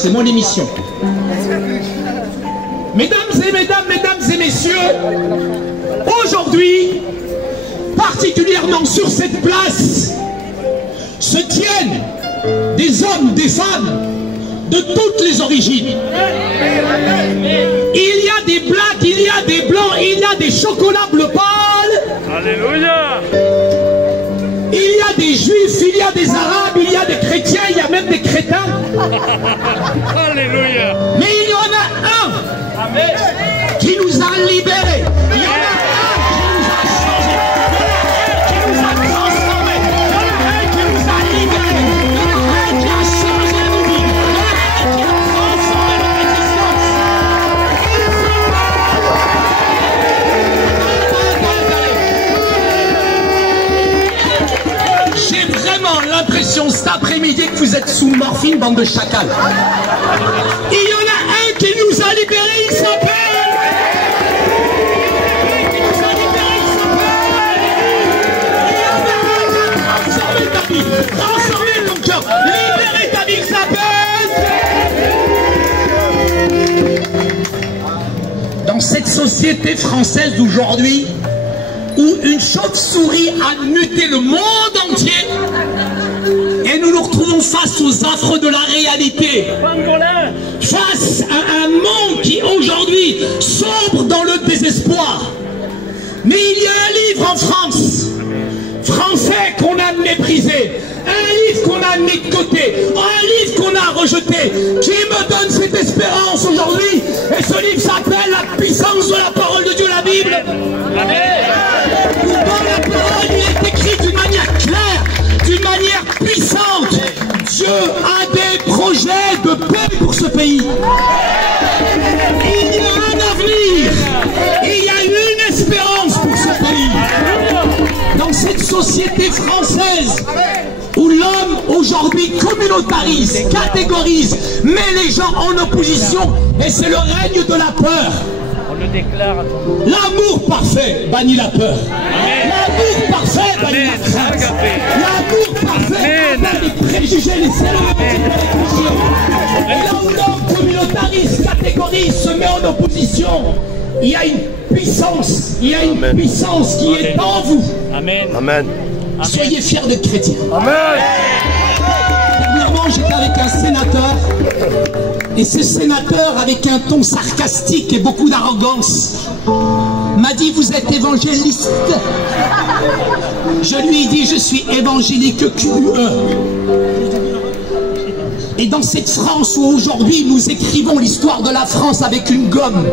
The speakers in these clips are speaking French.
c'est mon émission. Mesdames et messieurs, aujourd'hui, particulièrement sur cette place, se tiennent des hommes, des femmes de toutes les origines. Il y a des blacks, il y a des blancs, il y a des chocolats bleu pâle. Alléluia. Il y a des juifs, il y a des arabes, il y a des chrétiens, il y a même des crétins. Alléluia. Mais il y en a un qui nous a libérés. Il y en a un qui nous a changés. Il y en a un qui nous a transformés. Il y en a un qui nous a libérés. Il y en a un qui a changé nos vies. Il y en a un qui a transformé notre existence. J'ai vraiment l'impression cet après-midi que vous êtes sous morphine, bande de chacals. Il y en a un qui nous a libérés, il s'appelle. Qui nous a libérés, il s'appelle. Il y en a un qui a transformé ta vie, transformé ton cœur, libéré ta vie, il s'appelle. Dans cette société française d'aujourd'hui, où une chauve-souris a muté le monde entier, et nous nous retrouvons face aux affres de la réalité, face à un monde qui aujourd'hui sombre dans le désespoir. Mais il y a un livre en France, français, qu'on a méprisé, un livre qu'on a mis de côté, un livre qu'on a rejeté, qui me donne cette espérance aujourd'hui, et ce livre s'appelle La puissance de la parole de Dieu, la Bible. Dans la parole, il est écrit d'une manière claire, d'une manière puissante. Dieu a des projets de paix pour ce pays. Il y a un avenir. Il y a une espérance pour ce pays. Dans cette société française où l'homme aujourd'hui communautarise, catégorise, met les gens en opposition, et c'est le règne de la peur. On le déclare. L'amour parfait bannit la peur. L'amour parfait bannit la crainte. L'amour parfait bannit les préjugés, les stéréotypes, les clichés. Et là où l'homme communautariste, catégorise, se met en opposition, il y a une puissance, il y a une puissance qui est en vous. Amen. Amen. Soyez fiers d'être chrétiens. Amen. Dernièrement, j'étais avec un sénateur, et ce sénateur, avec un ton sarcastique et beaucoup d'arrogance, m'a dit: vous êtes évangéliste? Je lui ai dit: je suis évangélique QE. Et dans cette France où aujourd'hui nous écrivons l'histoire de la France avec une gomme,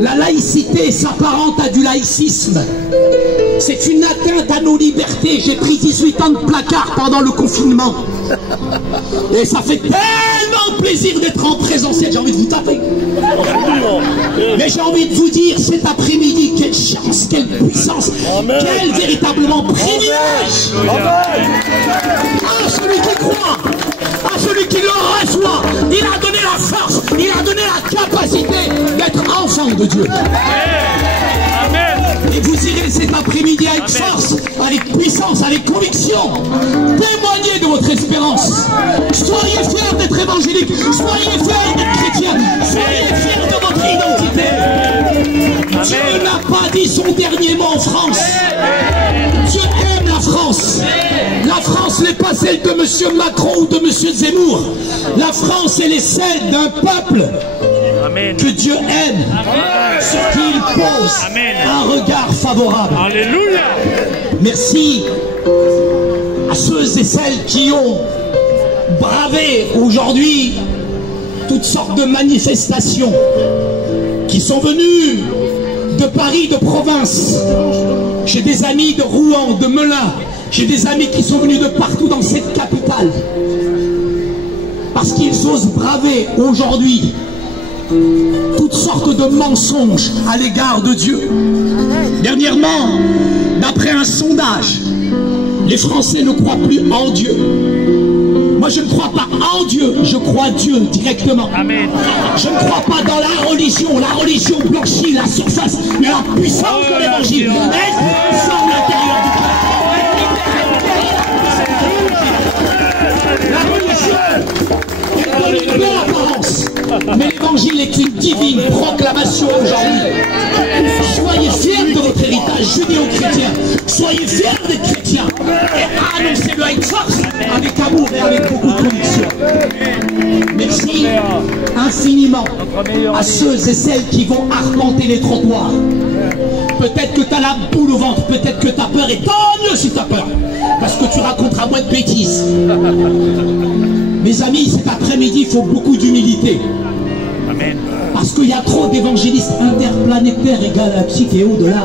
la laïcité s'apparente à du laïcisme. C'est une atteinte à nos libertés. J'ai pris 18 ans de placard pendant le confinement. Et ça fait tellement plaisir d'être en présentiel. J'ai envie de vous taper. Mais j'ai envie de vous dire cet après-midi, quelle chance, quelle puissance, quel véritablement privilège. À celui qui croit, à celui qui le reçoit, il a donné la force, il a donné la capacité d'être enfant de Dieu. Et vous irez cet après-midi avec force, avec puissance, avec conviction, témoignez de votre espérance. Soyez fiers d'être évangéliques, soyez fiers d'être chrétiens, soyez fiers de votre identité. Dieu n'a pas dit son dernier mot en France. Dieu aime la France. La France n'est pas celle de M. Macron ou de M. Zemmour. La France, elle est celle d'un peuple que Dieu aime, sur qui il pose un regard favorable. Alléluia. Merci à ceux et celles qui ont bravé aujourd'hui toutes sortes de manifestations, qui sont venus de Paris, de province. J'ai des amis de Rouen, de Melun, j'ai des amis qui sont venus de partout dans cette capitale, parce qu'ils osent braver aujourd'hui toutes sortes de mensonges à l'égard de Dieu. Dernièrement, d'après un sondage, les Français ne croient plus en Dieu. Moi, je ne crois pas en Dieu, je crois Dieu directement. Amen. Je ne crois pas dans la religion blanchit la surface, mais la puissance de l'évangile, elle sort l'intérieur du cœur. La religion, donne une belle apparence. Mais l'évangile est une divine proclamation aujourd'hui. Soyez fiers de votre héritage judéo-chrétien. Soyez fiers des chrétiens. Et annoncez-le avec force, avec amour et avec beaucoup de conviction. Merci infiniment à ceux et celles qui vont arpenter les trottoirs. Peut-être que tu as la boule au ventre, peut-être que tu as peur, et tant mieux si tu as peur, parce que tu raconteras moins de bêtises. Mes amis, cet après-midi, il faut beaucoup d'humilité. Parce qu'il y a trop d'évangélistes interplanétaires et galactiques et au-delà.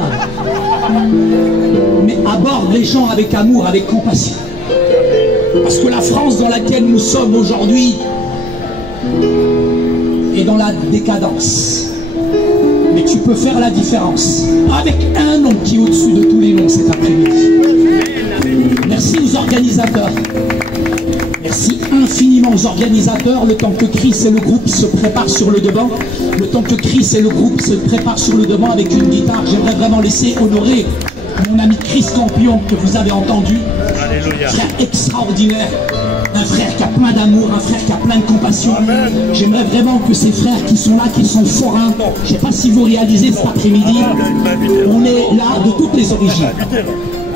Mais aborde les gens avec amour, avec compassion. Parce que la France dans laquelle nous sommes aujourd'hui est dans la décadence. Mais tu peux faire la différence avec un nom qui est au-dessus de tous les noms cet après-midi. Merci aux organisateurs. Merci infiniment aux organisateurs. Le temps que Chris et le groupe se préparent sur le devant, le temps que Chris et le groupe se préparent sur le devant avec une guitare, j'aimerais vraiment laisser honorer mon ami Chris Campion que vous avez entendu. Alléluia. Frère extraordinaire, un frère qui a plein d'amour, un frère qui a plein de compassion. J'aimerais vraiment que ces frères qui sont là, qui sont forains, je ne sais pas si vous réalisez cet après-midi, on est là de toutes les origines.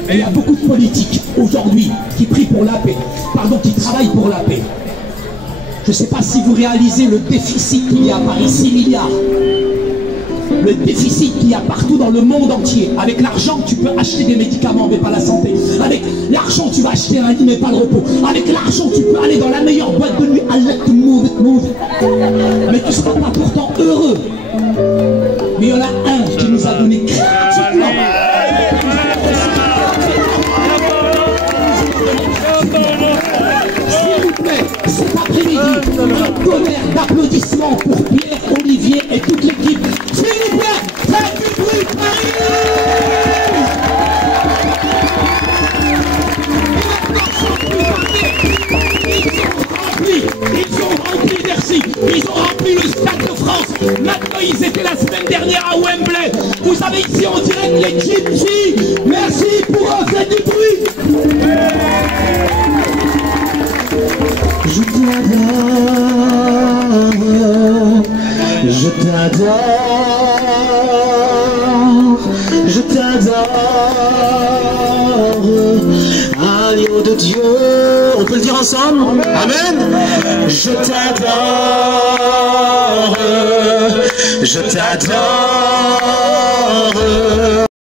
Et il y a beaucoup de politiques aujourd'hui qui prient pour la paix, pardon, qui travaillent pour la paix. Je ne sais pas si vous réalisez le déficit qu'il y a à Paris, 6 milliards. Le déficit qu'il y a partout dans le monde entier. Avec l'argent, tu peux acheter des médicaments, mais pas la santé. Avec l'argent, tu vas acheter un lit, mais pas le repos. Avec l'argent, tu peux aller dans la meilleure boîte de nuit. Mais tu ne seras pas pourtant heureux. Mais il y en a un qui nous a donné gratuitement. S'il vous plaît, cet après-midi, un tonnerre d'applaudissements pour Pierre, Olivier et toute l'équipe. S'il vous plaît, faites du bruit, Paris! Ils ont rempli Bercy, ils ont rempli le Stade de France. Maintenant, ils étaient la semaine dernière à Wembley. Vous savez, ici, on dirait les Gypsies. Merci pour eux, faites du bruit. Je t'adore, je t'adore, je t'adore, agneau de Dieu. On peut le dire ensemble? Amen. Je t'adore, je t'adore.